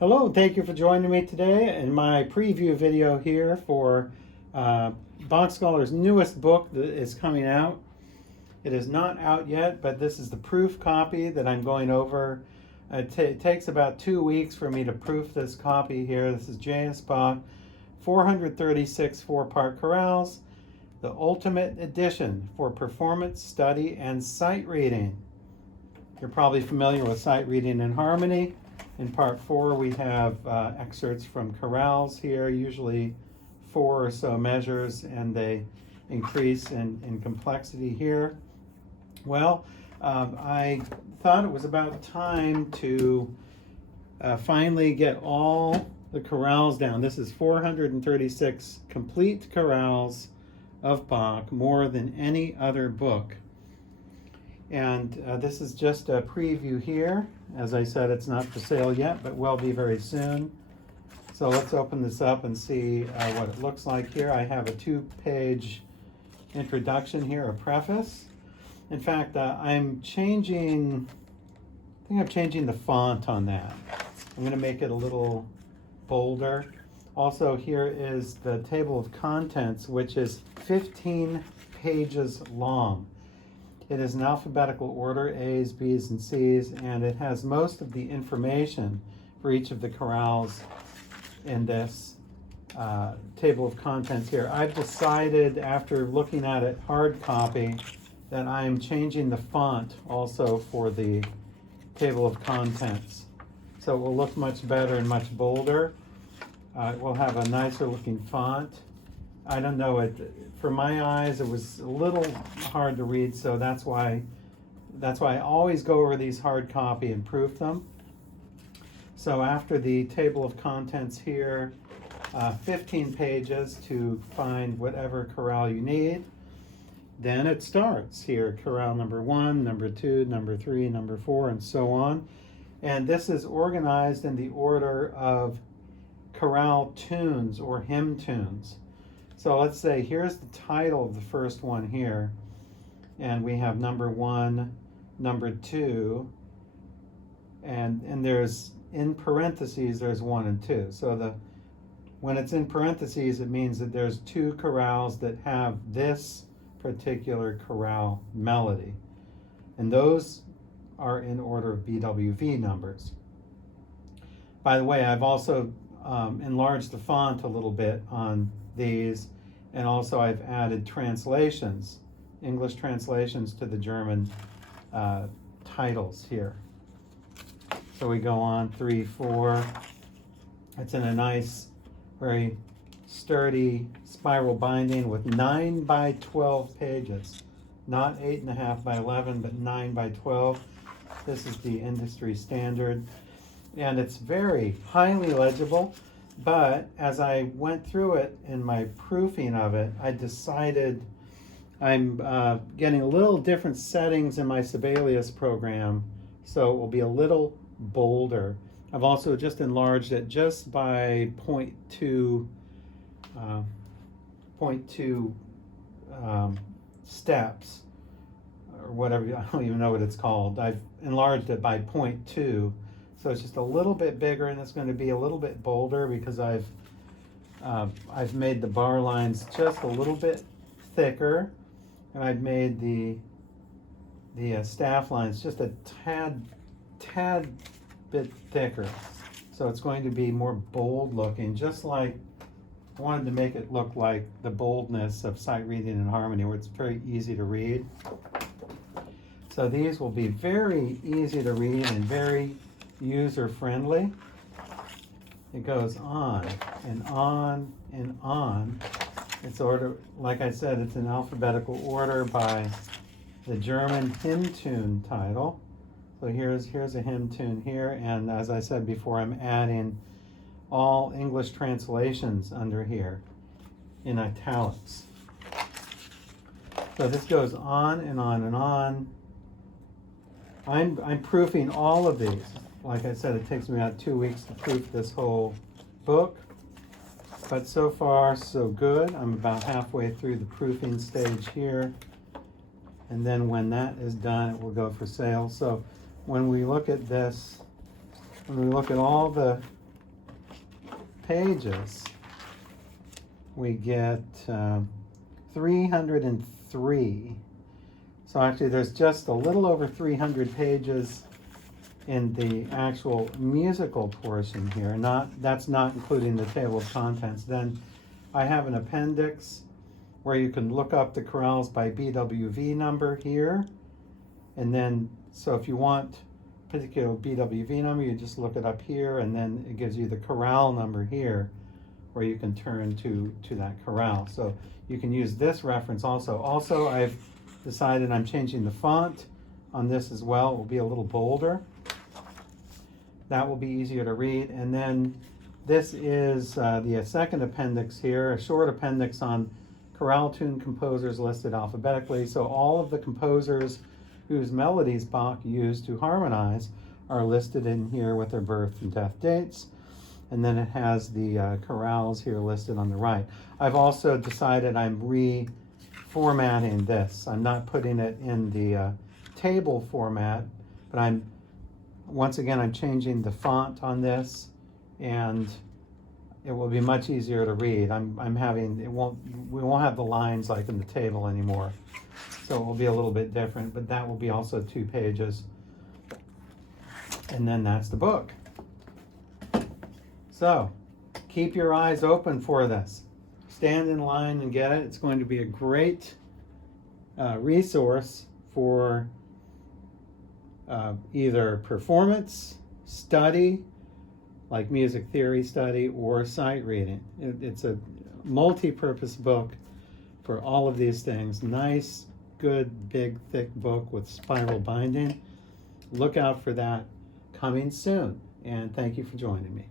Hello, thank you for joining me today in my preview video here for Bach Scholar's newest book that is coming out. It is not out yet, but this is the proof copy that I'm going over. It takes about 2 weeks for me to proof this copy here. This is J.S. Bach, 436 4-part chorales, the ultimate edition for performance, study, and sight reading. You're probably familiar with sight reading and harmony. In part 4, we have excerpts from chorales here, usually 4 or so measures, and they increase in complexity here. Well, I thought it was about time to finally get all the chorales down. This is 436 complete chorales of Bach, more than any other book. And this is just a preview here. As I said, it's not for sale yet, but will be very soon. So let's open this up and see what it looks like here. I have a 2-page introduction here, a preface. In fact, I'm changing the font on that. I'm going to make it a little bolder. Also, here is the table of contents, which is 15 pages long. It is in alphabetical order, A's, B's, and C's, and it has most of the information for each of the chorales in this table of contents here. I've decided, after looking at it hard copy, that I'm changing the font also for the table of contents. So it will look much better and much bolder. It will have a nicer looking font. I don't know, for my eyes it was a little hard to read, so that's why I always go over these hard copy and proof them. So after the table of contents here, 15 pages to find whatever chorale you need. Then it starts here, chorale number 1, number 2, number 3, number 4, and so on. And this is organized in the order of chorale tunes or hymn tunes. So let's say here's the title of the first one here, and we have number 1, number 2, and there's, in parentheses, there's 1 and 2. So when it's in parentheses, it means that there's 2 chorales that have this particular chorale melody, and those are in order of BWV numbers. By the way, I've also enlarged the font a little bit on these, and also I've added translations, English translations to the German titles here. So we go on 3, 4. It's in a nice, very sturdy spiral binding with 9 by 12 pages, not 8.5 by 11, but 9 by 12. This is the industry standard, and it's very highly legible. But as I went through it in my proofing of it, I decided I'm getting a little different settings in my Sibelius program, so it will be a little bolder. I've also just enlarged it just by 0.2 steps, or whatever, I don't even know what it's called. I've enlarged it by 0.2. So it's just a little bit bigger, and it's going to be a little bit bolder because I've made the bar lines just a little bit thicker, and I've made the staff lines just a tad bit thicker. So it's going to be more bold looking, just like I wanted to make it look like the boldness of sight reading and harmony, where it's very easy to read. So these will be very easy to read and very user-friendly. It goes on and on and on. It's order, like I said, it's in alphabetical order by the German hymn tune title. So here's a hymn tune here, and as I said before, I'm adding all English translations under here in italics. So this goes on and on and on. I'm proofing all of these. Like I said, it takes me about 2 weeks to proof this whole book, but so far so good. I'm about halfway through the proofing stage here, and then when that is done, it will go for sale. So when we look at this, when we look at all the pages, we get 303. So actually there's just a little over 300 pages in the actual musical portion here. That's not including the table of contents. Then I have an appendix where you can look up the chorales by BWV number here. And then, so if you want a particular BWV number, you just look it up here, and then it gives you the chorale number here, where you can turn to that chorale. So you can use this reference also. Also, I've decided I'm changing the font on this as well. It will be a little bolder. That will be easier to read. And then this is the second appendix here, a short appendix on chorale tune composers listed alphabetically. So all of the composers whose melodies Bach used to harmonize are listed in here with their birth and death dates. And then it has the chorales here listed on the right. I've also decided I'm reformatting this. I'm not putting it in the table format, but once again, I'm changing the font on this, and it will be much easier to read. We won't have the lines like in the table anymore. So it will be a little bit different, but that will be also 2 pages. And then that's the book. So keep your eyes open for this. Stand in line and get it. It's going to be a great resource for either performance, study, like music theory study, or sight reading. It's a multi-purpose book for all of these things. Nice, good, big, thick book with spiral binding. Look out for that coming soon. And thank you for joining me.